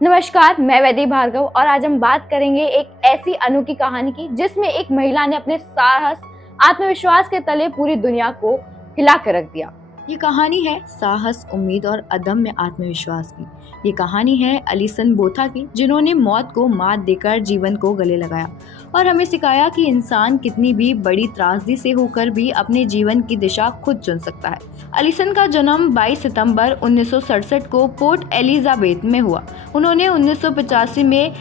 नमस्कार, मैं वैदेही भार्गव और आज हम बात करेंगे एक ऐसी अनोखी कहानी की जिसमें एक महिला ने अपने साहस, आत्मविश्वास के तले पूरी दुनिया को हिला कर रख दिया। ये कहानी है साहस, उम्मीद और अदम्य आत्मविश्वास की। ये कहानी है अलीसन बोथा की, जिन्होंने मौत को मात देकर जीवन को गले लगाया और हमें सिखाया कि इंसान कितनी भी बड़ी त्रासदी से होकर भी अपने जीवन की दिशा खुद चुन सकता है। अलीसन का जन्म 22 सितंबर 1967 को पोर्ट एलिजाबेथ में हुआ। उन्होंने 1985 में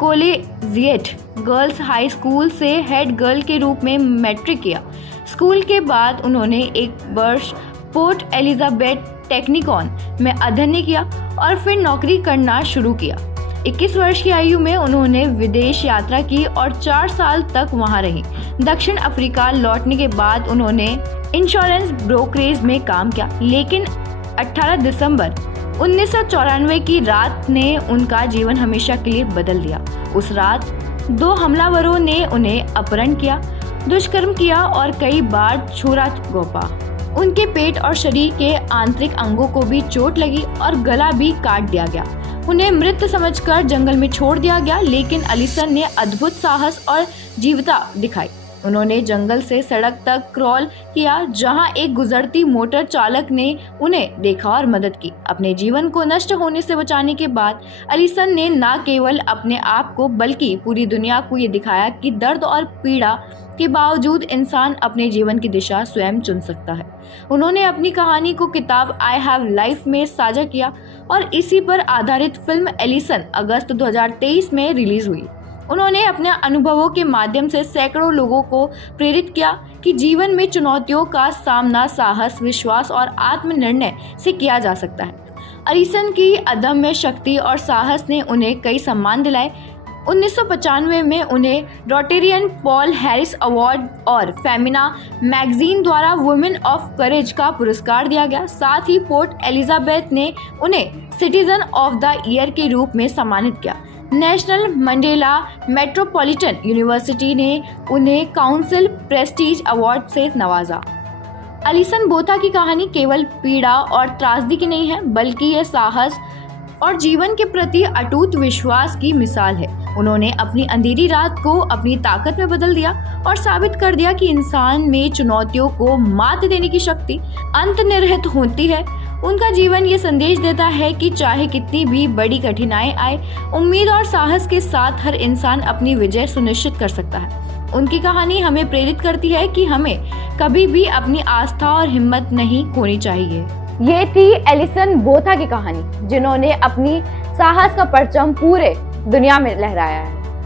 कोलेजिएट गर्ल्स हाई स्कूल से हेड गर्ल के रूप में मैट्रिक किया। स्कूल के बाद उन्होंने एक वर्ष पोर्ट एलिजाबेथ टेक्निकॉन में अध्ययन किया और फिर नौकरी करना शुरू किया। 21 वर्ष की आयु में उन्होंने विदेश यात्रा की और 4 साल तक वहां रही। दक्षिण अफ्रीका लौटने के बाद उन्होंने इंश्योरेंस ब्रोकरेज में काम किया, लेकिन 18 दिसंबर 1994 की रात ने उनका जीवन हमेशा के लिए बदल दिया। उस रात 2 हमलावरों ने उन्हें अपहरण किया, दुष्कर्म किया और कई बार छुरा घोंपा। उनके पेट और शरीर के आंतरिक अंगों को भी चोट लगी और गला भी काट दिया गया। उन्हें मृत समझकर जंगल में छोड़ दिया गया, लेकिन अलीसन ने अद्भुत साहस और जीवता दिखाई। उन्होंने जंगल से सड़क तक क्रॉल किया, जहां एक गुजरती मोटर चालक ने उन्हें देखा और मदद की। अपने जीवन को नष्ट होने से बचाने के बाद अलीसन ने न केवल अपने आप को बल्कि पूरी दुनिया को ये दिखाया कि दर्द और पीड़ा के बावजूद इंसान अपने जीवन की दिशा स्वयं चुन सकता है। उन्होंने अपनी कहानी को किताब आई हैव लाइफ में साझा किया और इसी पर आधारित फिल्म एलिसन अगस्त 2023 में रिलीज हुई। उन्होंने अपने अनुभवों के माध्यम से सैकड़ों लोगों को प्रेरित किया कि जीवन में चुनौतियों का सामना साहस, विश्वास और आत्मनिर्णय से किया जा सकता है। अलीसन की अदम्य शक्ति और साहस ने उन्हें कई सम्मान दिलाए। 1995 में उन्हें रोटेरियन पॉल हैरिस अवार्ड और फेमिना मैगजीन द्वारा वुमेन ऑफ करेज का पुरस्कार दिया गया। साथ ही पोर्ट एलिजाबेथ ने उन्हें सिटीजन ऑफ द ईयर के रूप में सम्मानित किया। नेशनल मंडेला मेट्रोपॉलिटन यूनिवर्सिटी ने उन्हें काउंसिल प्रेस्टीज अवार्ड से नवाजा। अलीसन बोथा की कहानी केवल पीड़ा और त्रासदी की नहीं है, बल्कि यह साहस और जीवन के प्रति अटूट विश्वास की मिसाल है। उन्होंने अपनी अंधेरी रात को अपनी ताकत में बदल दिया और साबित कर दिया कि इंसान में चुनौतियों को मात देने की शक्ति अंतर्निहित होती है। उनका जीवन ये संदेश देता है कि चाहे कितनी भी बड़ी कठिनाई आए, उम्मीद और साहस के साथ हर इंसान अपनी विजय सुनिश्चित कर सकता है। उनकी कहानी हमें प्रेरित करती है कि हमें कभी भी अपनी आस्था और हिम्मत नहीं खोनी चाहिए। ये थी एलिसन बोथा की कहानी, जिन्होंने अपनी साहस का परचम पूरे दुनिया में लहराया है।